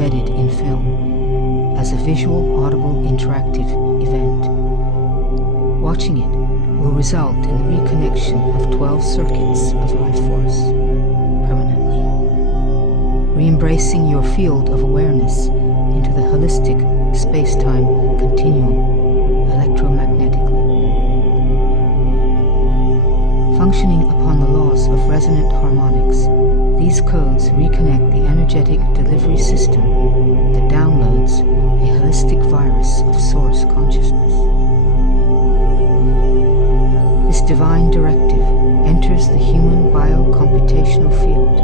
embedded in film as a visual, audible, interactive event. Watching it will result in the reconnection of 12 circuits of life force permanently, re-embracing your field of awareness into the holistic space-time continuum electromagnetically. Functioning upon the laws of resonant harmonics, these codes reconnect the energetic delivery system that downloads a holistic virus of source consciousness. This divine directive enters the human biocomputational field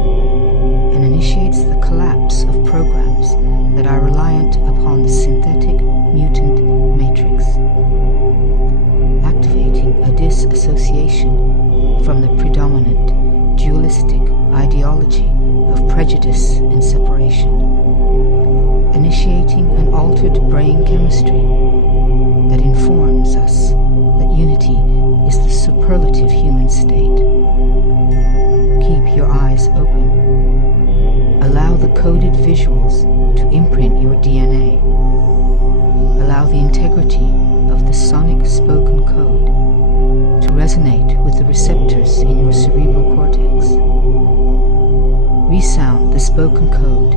and initiates the collapse of programs that are reliant upon the synthetic mutant matrix, activating a disassociation from the predominant dualistic ideology of prejudice and separation, initiating an altered brain chemistry that informs us that unity is the superlative human state. Keep your eyes open. Allow the coded visuals to imprint your DNA. Allow the integrity of the sonic spoken code to resonate with the receptors in your cerebral cortex. Resound the spoken code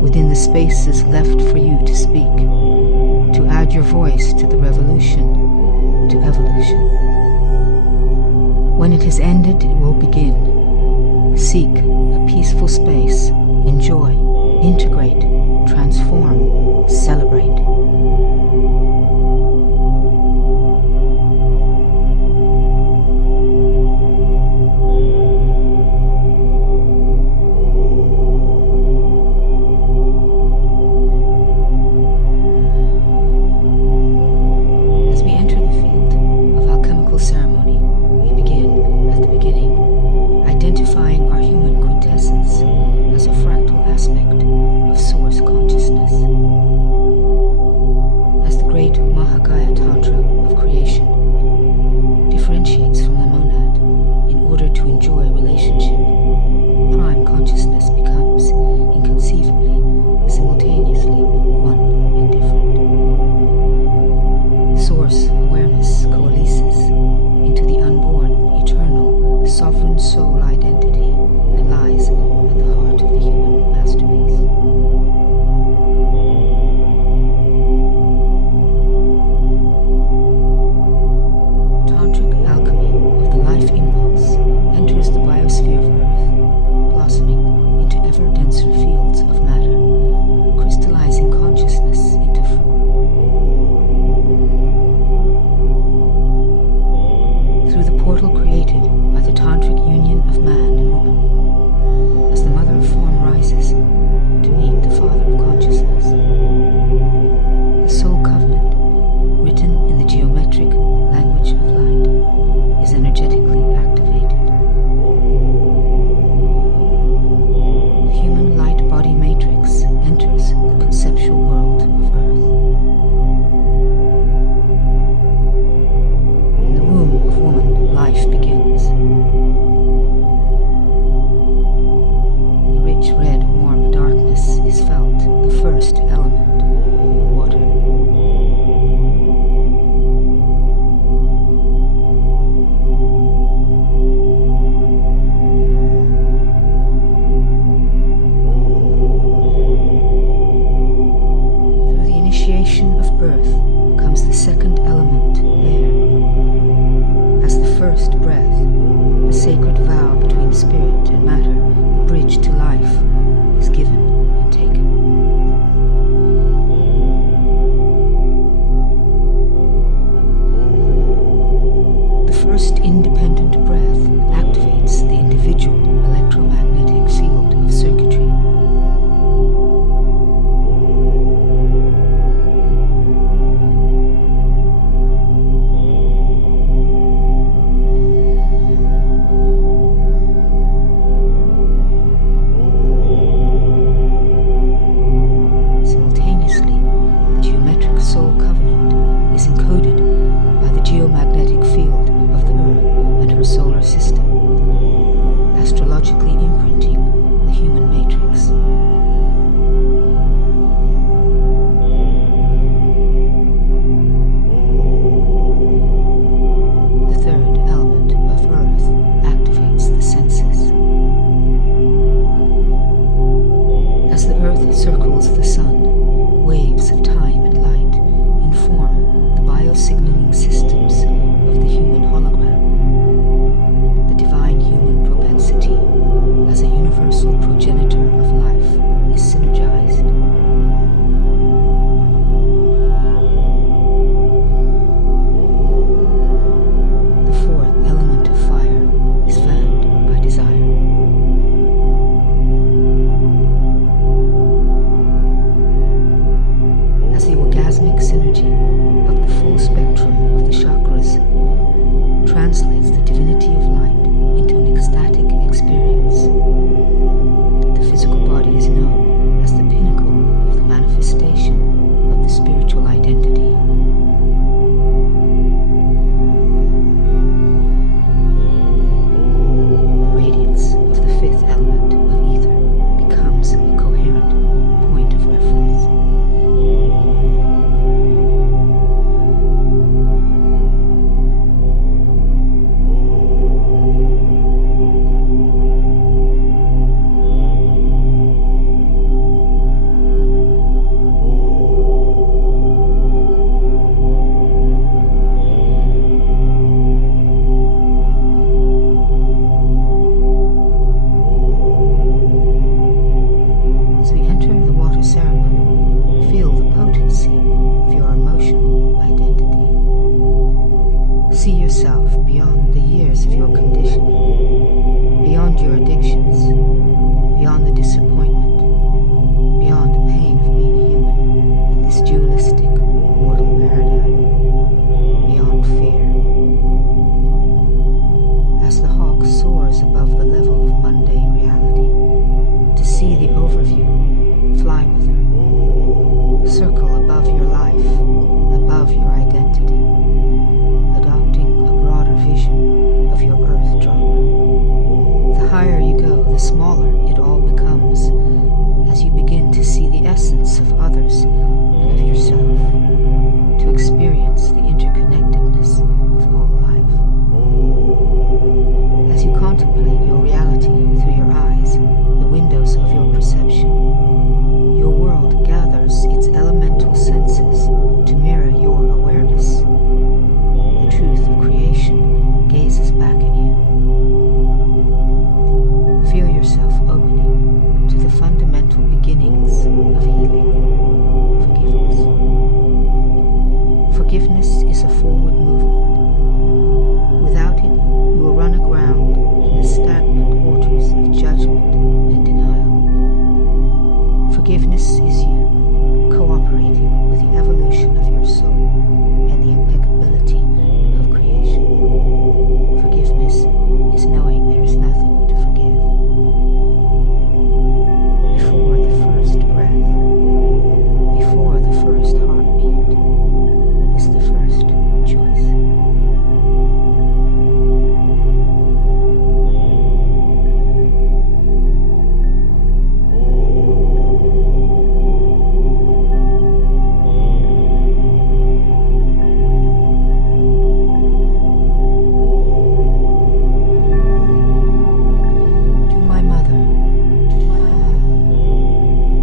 within the spaces left for you to speak, to add your voice to the revolution, to evolution. When it has ended, it will begin. Seek a peaceful space. Enjoy, integrate, transform, celebrate. As we enter the field of alchemical ceremony, we begin at the beginning, identifying our human quintessence as a fractal aspect of source consciousness. As the great Mahakaya Tantra of creation differentiates from the monad in order to enjoy relationship, prime consciousness becomes inconceivably, simultaneously one and different. Source awareness coalesces into the unborn, eternal, sovereign soul identity that lies at the heart of the human masterpiece. Tantric alchemy of the life impulse enters the biosphere of Earth, blossoming into ever denser fields of matter, crystallizing consciousness into form. Through the portal created by the tantric union of man and woman, as the mother of form rises to meet the father of consciousness, the soul covenant, written in the geometric language of light, is energetically activated. The human light body matrix enters the conceptual world of Earth. In the womb of woman, life begins. The rich red warm darkness is felt, the first element, water. Through the initiation of birth comes the second element, air. As the first breath, the sacred vow between spirit and matter, the bridge to life, is given and taken. forgiveness of others and of yourself, to experience the interconnectedness of all life. As you contemplate your reality through your eyes, the windows of your perception, your world gathers its elemental senses to mirror your awareness. The truth of creation gazes back at you. Feel yourself opening to the fundamental beginnings of healing, forgiveness. Forgiveness is a forward movement. Without it, you will run aground in the stagnant waters of judgment and denial. Forgiveness is you, cooperating with the evolution of your soul and the impeccability of creation. Forgiveness is knowing there is nothing to forgive. Before the first breath, before the first heartbeat, is the first choice. To my mother,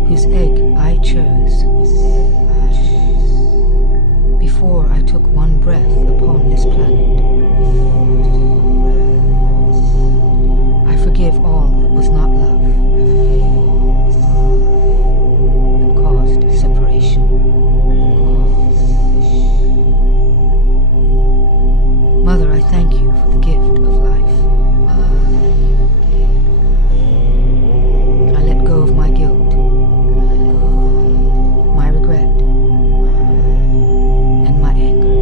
whose egg I chose, before I took one breath upon this planet, I forgive all that was not love and caused separation. Mother, I thank you for the gift of life. I let go of my guilt, my regret, and my anger.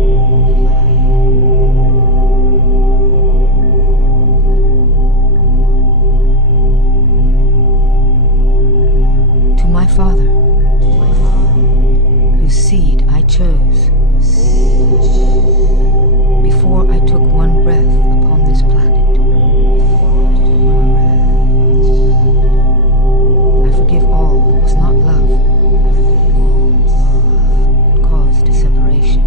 To my father, whose seed I chose, before I took one breath upon this planet, I forgive all that was not love and caused separation.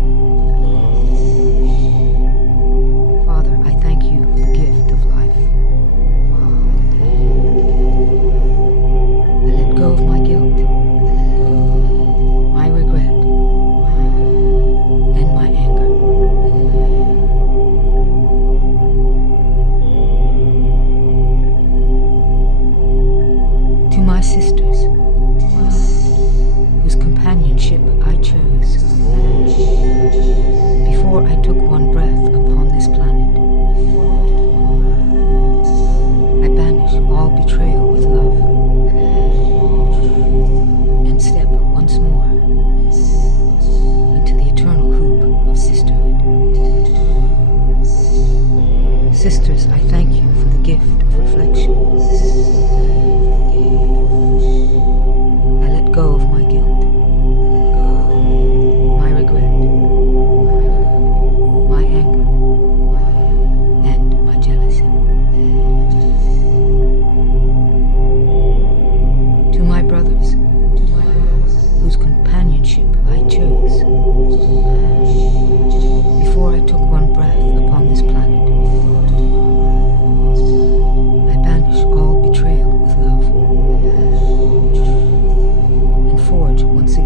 Father, I thank you for the gift of life. I let go of my guilt, my regret, and my anger. To my sisters, whose companionship I chose, before I took one breath upon this planet, I banish all betrayal with love and step once more into the eternal hoop of sisterhood. Sisters, I thank you for the gift of reflection. I let go of my guilt, my regret, my anger, and my jealousy. To my brothers, whose companionship I chose, before I took one breath upon this planet, I banish all betrayal with love and forge once again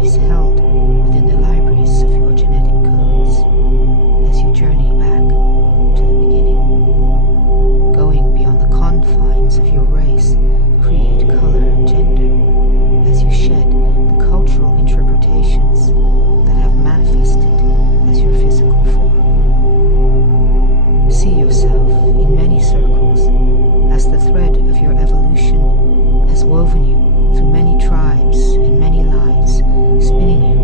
memories held within the libraries of your genetic codes as you journey back to the beginning. Going beyond the confines of your race, creed, color, and gender as you shed the cultural interpretations that have manifested as your physical form. See yourself in many circles as the thread of your evolution has woven you through many tribes and many lives, spinning you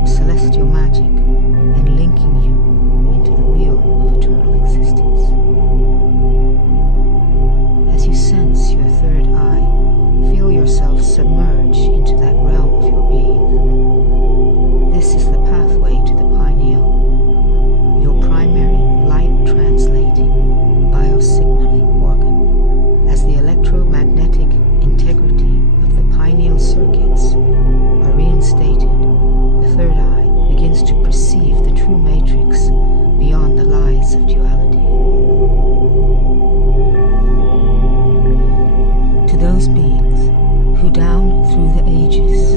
with celestial magic and linking you into the wheel of eternal existence. As you sense your third eye, feel yourself submerge into that realm of your being. This is the pathway to the pineal, your primary light-translating biosignaling organ. As the electromagnetic integrity of the pineal circuits are reinstated, the third eye begins to perceive the true matrix beyond the lies of duality. To those beings who down through the ages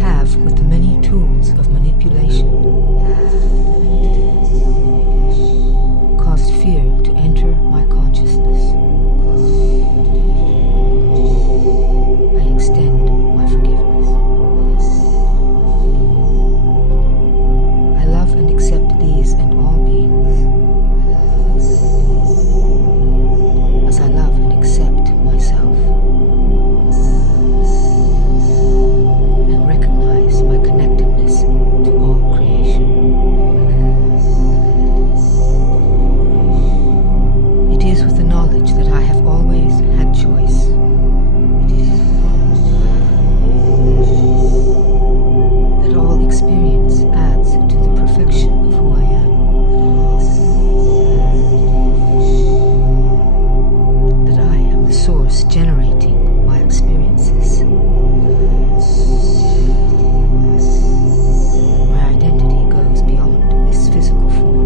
have, with the many tools of manipulation, caused fear to enter my consciousness, I extend my forgiveness. I love and accept these and all beings as I love and accept myself, and recognize my connectedness to all creation. It is with the knowledge that I have always had choice. That all experience adds to the perfection of who I am. That I am the source generating my experiences. My identity goes beyond this physical form.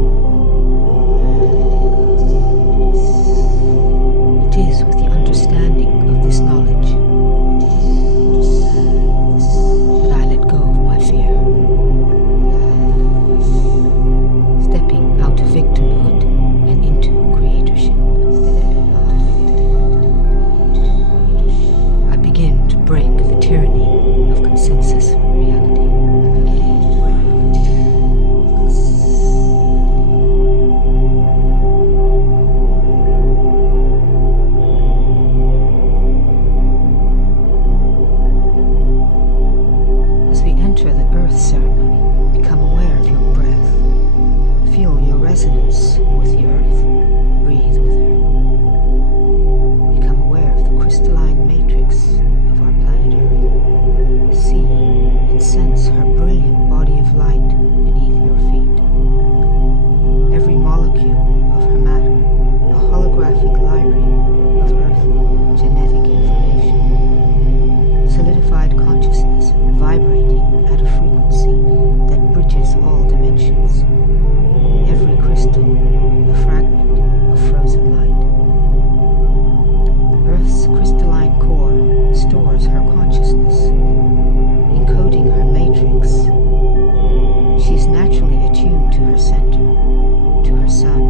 It is with the understanding of this knowledge that I let go of my fear, stepping out of victimhood and into creatorship. I begin to break the tyranny of consensus reality. As we enter the earth ceremony, become aware of your breath. Feel your resonance with the earth. Breathe with her. Become aware of the crystalline matrix of our planet Earth. See and sense her brilliant body of light beneath your feet. Every molecule of her matter, a holographic library of earthly genetic information. Solidified consciousness vibrating at a frequency that bridges all dimensions. Every crystal a fragment of frozen light. Earth's crystalline core stores her consciousness, encoding her matrix. She is naturally attuned to her center, to her sun,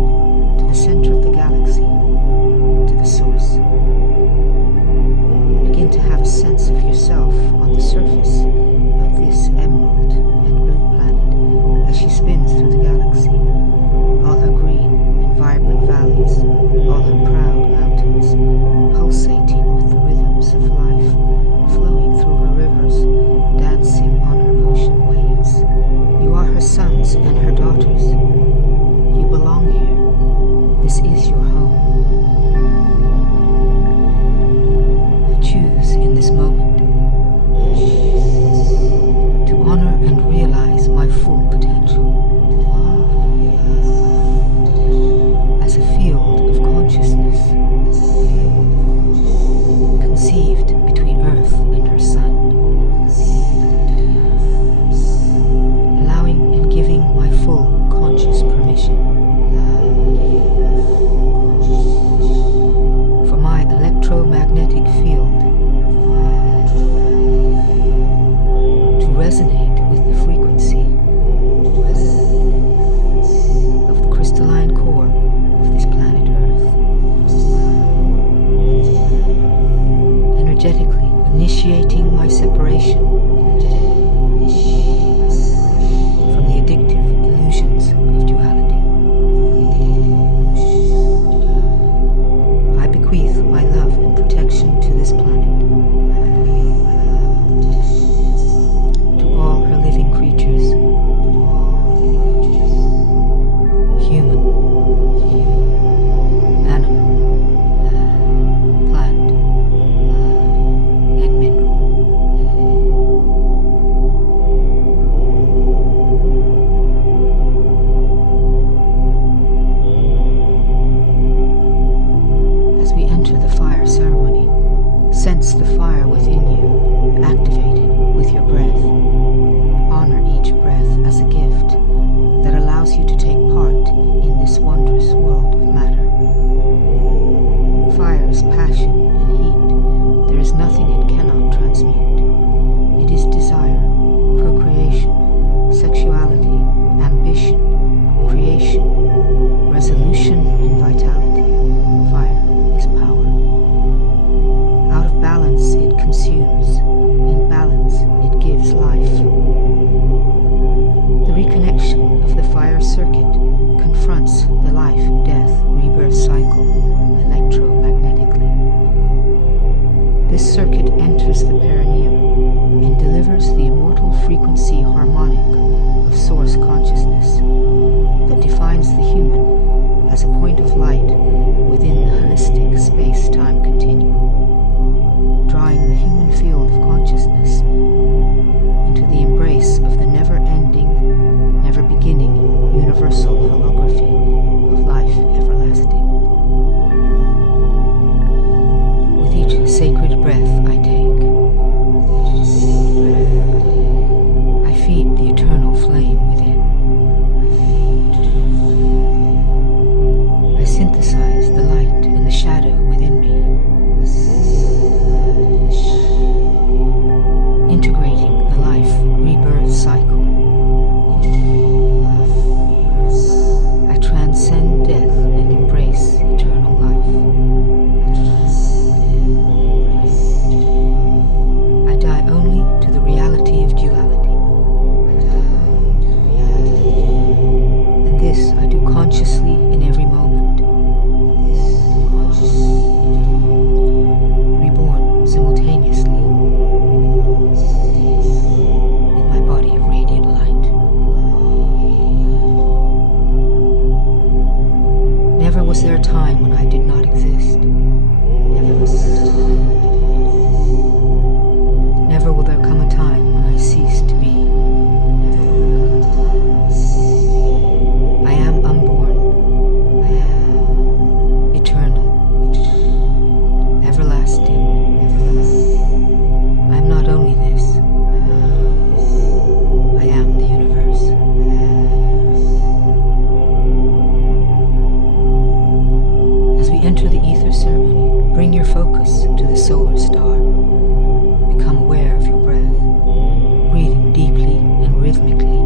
to the center of the galaxy, to the source. Begin to have a sense of yourself on the surface of this emerald and blue planet as she spins through the galaxy. All her green and vibrant valleys, all her proud mountains, pulsating with the rhythms of life, flowing through her rivers, dancing on her ocean waves. You are her sons and her daughters. You belong here. This is your home. Choose in this moment energetically initiating my separation from the addictive illusions of duality. I bequeath my love and protection to this planet, to all her living creatures, human, animal, plant, and mineral. As we enter the fire ceremony, sense the fire within you, activated with your breath. Honor each breath as a gift that allows you to take part in this wondrous world of matter. Fire is passion and heat. There is nothing it cannot transmute. It is desire, procreation, sexuality, ambition, creation, resolution, and vitality. Fire is power. Out of balance, it consumes. In balance, it gives life. The reconnection of the fire circuit confronts the life, death, rebirth cycle electromagnetically. This circuit enters the perineum and delivers the immortal frequency harmonic of source consciousness that defines the human as a point of light within the holistic space-time continuum, drawing the human field of consciousness into the embrace of the never-ending, never-beginning universal holography of life everlasting. With each sacred breath I take, I feed the eternal flame within. I synthesize the light and the shadow within me, integrating the life rebirth cycle. I transcend death and embrace eternal life. I die only to the reality of duality. And this I do consciously in every moment. Reborn simultaneously in my body of radiant light. Never was there a time when I did not exist. Never will there come a time when I cease to be. I am unborn, eternal, everlasting. I am not only this, I am the universe. As we enter the ether ceremony, bring your focus to the solar star. Become aware of your breath, breathing deeply and rhythmically,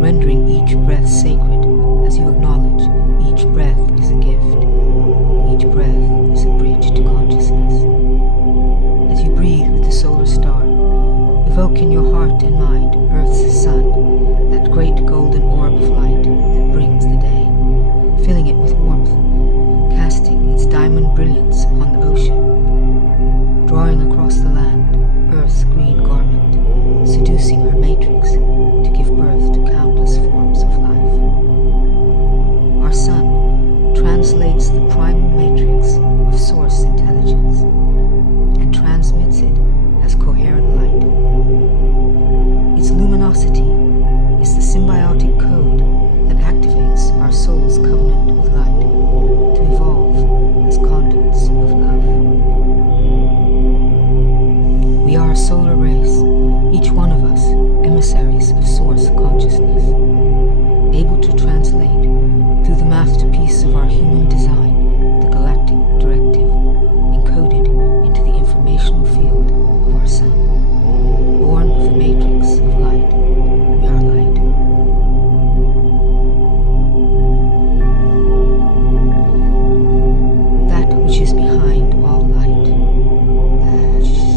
rendering each breath sacred as you acknowledge each breath is a gift. Each breath is a bridge to consciousness. As you breathe with the solar star, evoke in your heart and mind Earth's sun, that great golden orb of light that brings the day, filling it with warmth, casting its diamond brilliance upon the ocean, drawing across the land Earth's green garment, seducing her matrix to give birth to countless forms of life. Our sun translates the primal matrix of source intelligence and transmits it as coherent light. Its luminosity is the symbiotic code that activates our soul's covenant with light to evolve as conduits of love. We are a solar race, each one of us emissaries of source consciousness, able to translate through the masterpiece of our human design the galactic directive encoded into the informational field of our sun. Born of the matrix of light, we are light. That which is behind all light, that which is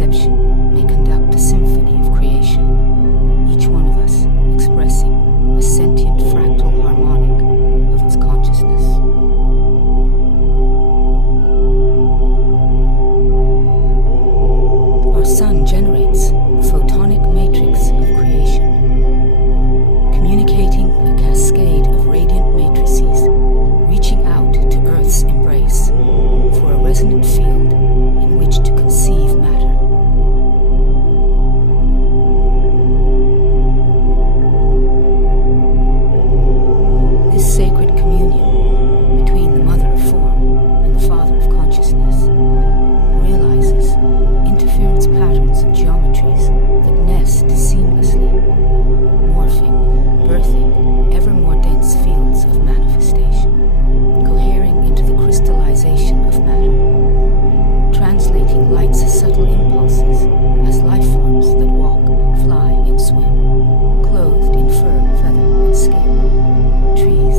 perception may conduct a symphony of creation, each one of us expressing a sentient fractal harmonic of its consciousness. Our sun generates the photonic matrix of creation, communicating a cascade of radiant matrices, reaching out to Earth's embrace for a resonant field in which to conceive matter. This sacred communion between the Mother of Form and the Father of Consciousness realizes interference patterns of geometries that nest seamlessly, morphing, birthing ever more dense fields of manifestation, cohering into the crystallization of matter, translating light's subtle impulses as life forms that walk, fly, and swim, clothed in fur, feather, and skin, trees,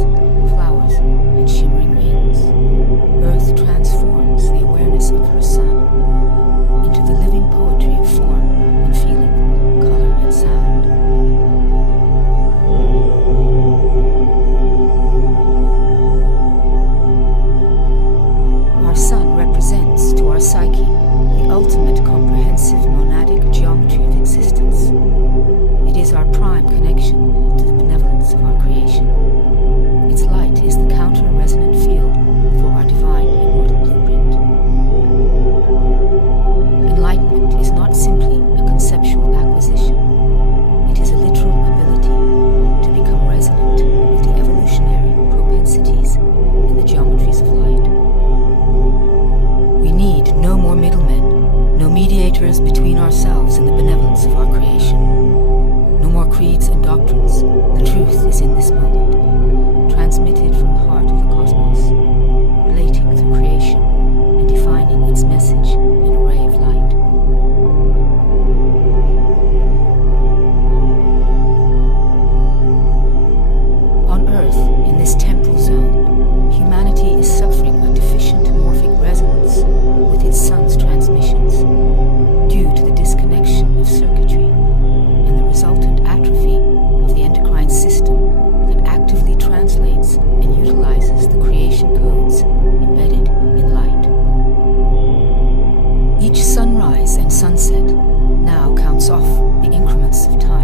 flowers, and shimmering wings. Earth transforms the awareness of her sun into the living poetry of form and feeling, color, and sound. Our sun represents to our psyche the ultimate comprehensive monadic geometry of existence. It is our prime connection to the benevolence of our creation. Its light is the counter-resonant field for our divine immortal blueprint. Enlightenment is not simply a conceptual acquisition. It is a literal ability to become resonant with the evolutionary propensities in the geometries of light. We need no more middlemen, no mediators between ourselves and the benevolence of our creation. No more creeds and doctrines. The truth is in this moment, transmitted from the heart of the cosmos, relating through creation and defining its message in a ray of light. On Earth, in this temporal zone, humanity is suffering a deficient morphic resonance with its sun's transmissions, due to the disconnection of circuitry and the resultant atrophy of the endocrine system that actively translates and utilizes the creation codes embedded in light. Each sunrise and sunset now counts off the increments of time